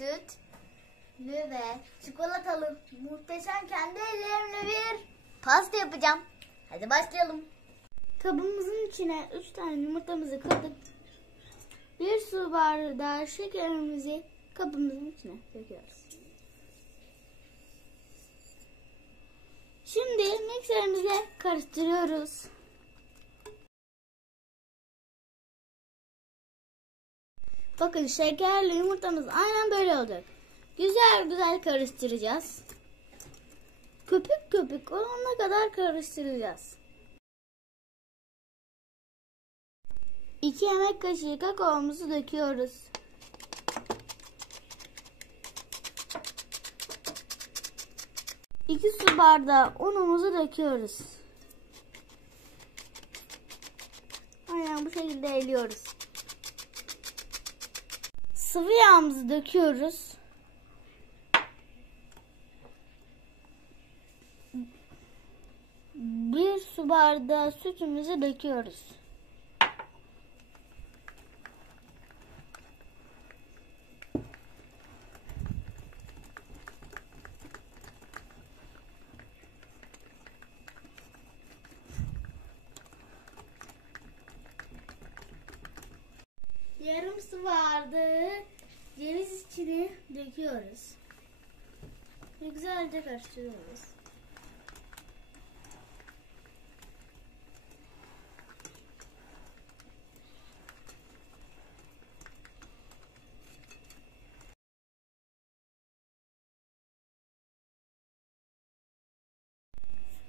sütlü ve çikolatalı muhteşem kendi ellerimle bir pasta yapacağım. Hadi başlayalım. Kabımızın içine 3 tane yumurtamızı kırdık. 1 su bardağı şekerimizi kabımızın içine döküyoruz. Şimdi mikserimizle karıştırıyoruz. Bakın şekerli yumurtamız aynen böyle olacak. Güzel güzel karıştıracağız. Köpük köpük olana kadar karıştıracağız. 2 yemek kaşığı kakaomuzu döküyoruz. İki su bardağı unumuzu döküyoruz. Aynen bu şekilde eliyoruz. Sıvı yağımızı döküyoruz. Bir su bardağı sütümüzü döküyoruz. Yarım su bardağı ceviz içini döküyoruz. Ve güzelce karıştırıyoruz.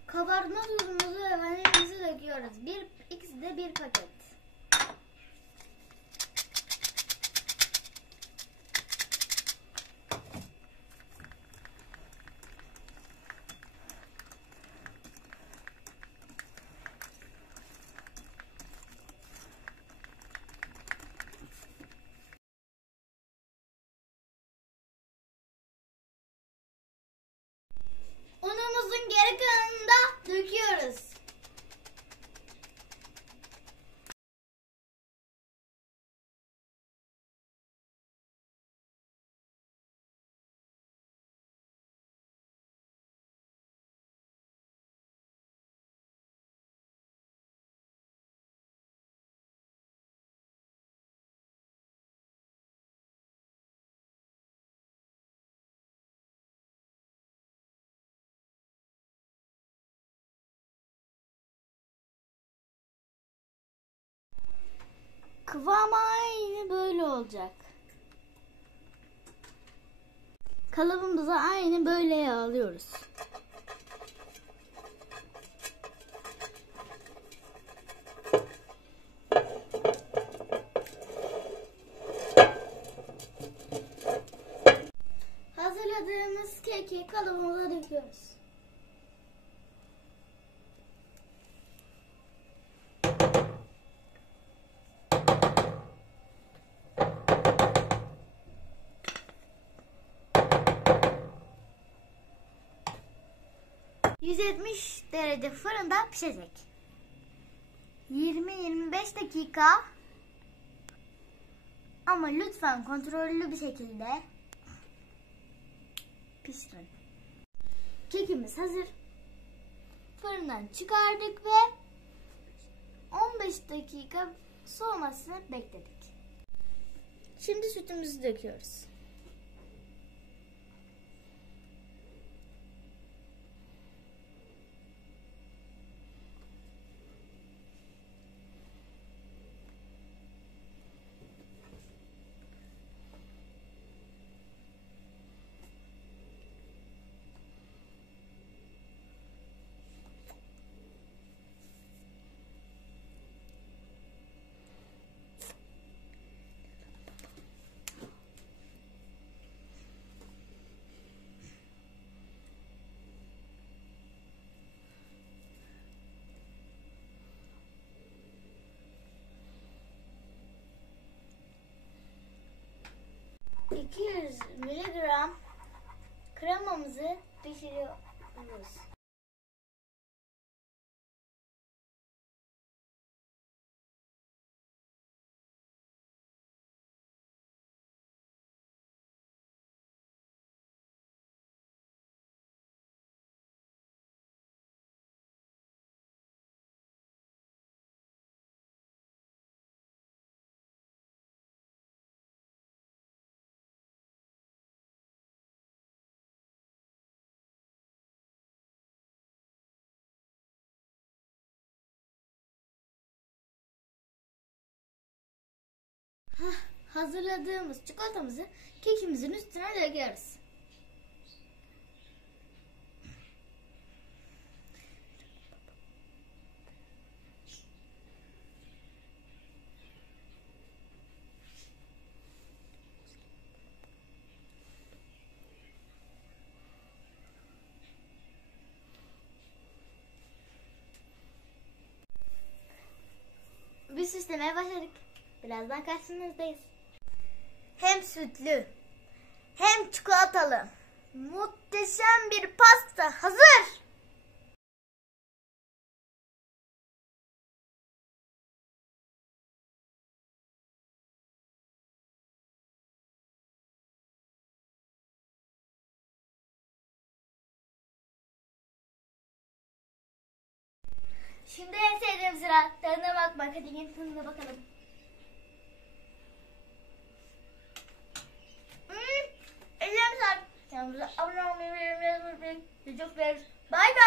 Kabartma tozumuzu ve vanilyamızı döküyoruz. İkisi de bir paket. Unumuzun geri kalanını da döküyoruz. Kıvamı aynı böyle olacak. Kalıbımıza aynı böyle alıyoruz. Hazırladığımız keki kalıbımıza döküyoruz. ...170 derece fırında pişecek. 20-25 dakika... ...ama lütfen kontrollü bir şekilde... ...pişirin. Kekimiz hazır. Fırından çıkardık ve... ...15 dakika soğumasını bekledik. Şimdi sütümüzü döküyoruz. ...200 mg kremamızı pişiriyoruz. Hazırladığımız çikolatamızı kekimizin üstüne döküyoruz. Bir süslemeye başladık. Birazdan karşınızdayız. Hem sütlü hem çikolatalı muhteşem bir pasta hazır. Şimdi en sevdiğim sıra tadına bakmak. Hadi gelin tadına bakalım. Ellerine sağlık. Kanalımıza abone olmayı, yorum yazmayı unutmayın. Sizi çok severiz. Bay bay.